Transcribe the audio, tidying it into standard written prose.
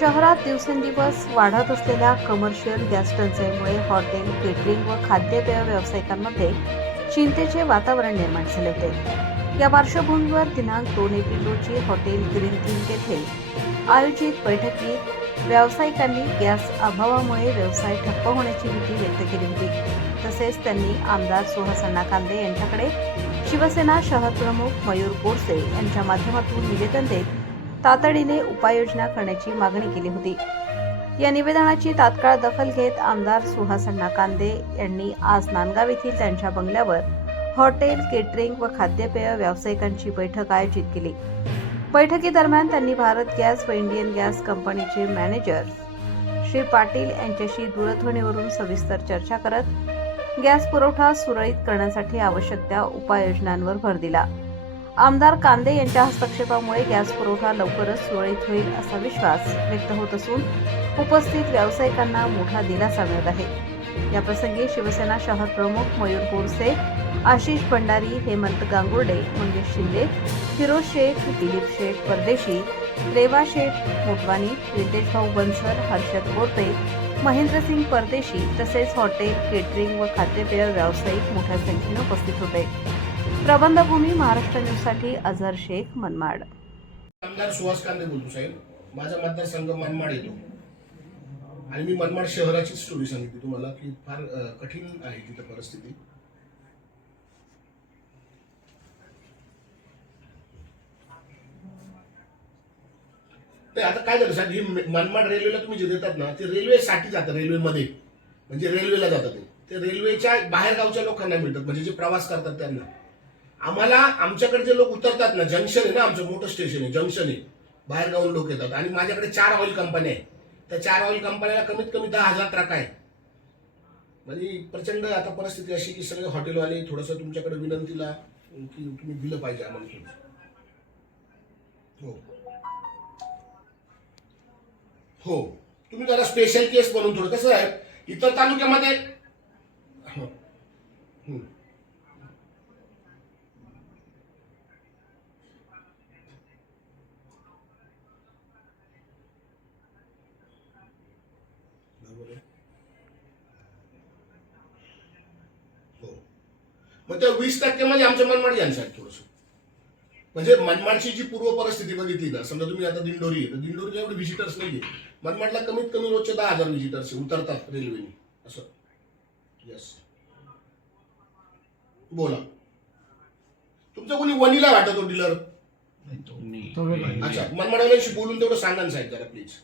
शहरात दिवसेंदिवस वाढत असलेल्या कमर्शियल गॅस टंचाईमुळे हॉटेल, केटरिंग व खाद्यपेय व्यावसायिकांमध्ये चिंतेचे वातावरण निर्माण झाले होते। या पार्श्वभूमीवर दिनांक 2 एप्रिल रोजी हॉटेल ग्रीन थिंक येथे आयोजित बैठकीत व्यावसायिकांनी गॅस अभावामुळे व्यवसाय ठप्प होण्याची भीती व्यक्त केली होती। तसेच त्यांनी आमदार सुहास कांदे यांच्याकडे शिवसेना शहर प्रमुख मयूर बोरसे यांच्या माध्यमातून निवेदन देत तातडीने उपाययोजना करण्याची मागणी केली होती। या निवेदनाची तात्काळ दखल घेत आमदार सुहास कांदे यांनी आज नांदगाव येथील त्यांच्या बंगल्यावर हॉटेल, केटरिंग व खाद्यपेय व्यावसायिकांची बैठक आयोजित केली। बैठकीदरम्यान त्यांनी भारत गॅस व इंडियन गॅस कंपनीचे मॅनेजर श्री पाटील यांच्याशी दूरध्वनीवरून सविस्तर चर्चा करत गॅस पुरवठा सुरळीत करण्यासाठी आवश्यक त्या उपाययोजनांवर भर दिला। आमदार कांदे यांच्या हस्तक्षेपामुळे गॅस पुरवठा लवकरच सुरळीत होईल असा विश्वास व्यक्त होत असून उपस्थित व्यावसायिकांना मोठा दिलासा मिळत आहे। या प्रसंगी शिवसेना शहर प्रमुख मयूर बोरसे, आशिष भंडारी, हेमंत गांगुर्डे, मंगेश शिंदे, फिरोज शेख, दिलीप शेख परदेशी, रेवा शेख मोटवानी, रितेश भाऊ बनसर, हर्षद गोरते, महेंद्रसिंग परदेशी तसेच हॉटेल, केटरिंग व खाद्यपेय व्यावसायिक मोठ्या संख्येने उपस्थित होते। प्रबंधभूमी महाराष्ट्र न्यूजसाठी अझर शेख, मनमाड। आमदार सुहास कांदे बोलतो साहेब, माझा मतदारसंघ मनमाड येतो आणि मी मनमाड शहराची स्टोरी सांगितली तुम्हाला की फार कठीण आहे तिथे परिस्थिती। ते आता काय झालं साहेब, ही मनमाड रेल्वेला तुम्ही जे देतात ना ते रेल्वेसाठी जातं, रेल्वेमध्ये म्हणजे रेल्वेला जातात ते रेल्वेच्या बाहेर गावच्या लोकांना मिळतात, म्हणजे जे प्रवास करतात त्यांना। आम्हाला आमच्याकडे जे लोक उतरतात ना, जंक्शन आहे ना, आमचं मोठं स्टेशन आहे, जंक्शन आहे, बाहेर गावून लोक येतात आणि माझ्याकडे 4 ऑइल कंपन्या आहेत। त्या 4 ऑइल कंपन्याला कमीत कमी 10,000 ट्रक आहेत। म्हणजे प्रचंड आता परिस्थिती अशी की सगळे हॉटेलवाले थोडंसं तुमच्याकडे विनंतीला की तुम्ही दिलं पाहिजे आम्हाला। हो हो, तुम्ही जरा स्पेशल केस बनवून थोडं कसं आहे इतर तालुक्यामध्ये मग त्या 20% मध्ये आमच्या मनमाड यांचं आहे थोडंसं। म्हणजे मनमाडची जी पूर्व परिस्थिती बघितली ना, समजा तुम्ही आता दिंडोरी आहे तर दिंडोरीला एवढे व्हिजिटर्स नाहीये, मनमाडला कमीत कमी रोजचे 10,000 व्हिजिटर्स उतरतात रेल्वेने असं। यस, बोला, तुमचं कोणी वनीला वाटतो डीलर? अच्छा, मनमाडवाल्यांशी बोलून तेवढं सांगा ना साहेब जरा प्लीज।